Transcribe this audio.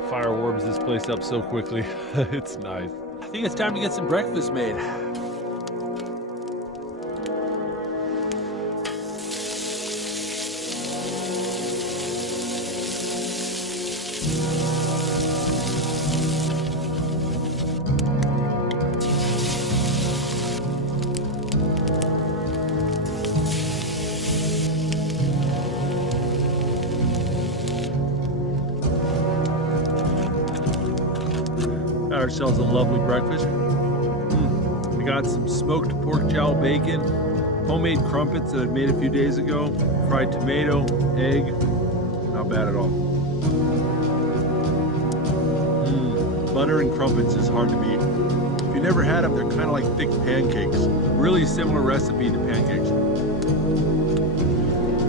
that fire warms this place up so quickly. It's nice. I think it's time to get some breakfast made. Got ourselves a lovely breakfast. We got some smoked pork jowl bacon, homemade crumpets that I made a few days ago, fried tomato, egg. Not bad at all. Butter and crumpets is hard to beat. If you never had them, they're kind of like thick pancakes. Really similar recipe to pancakes.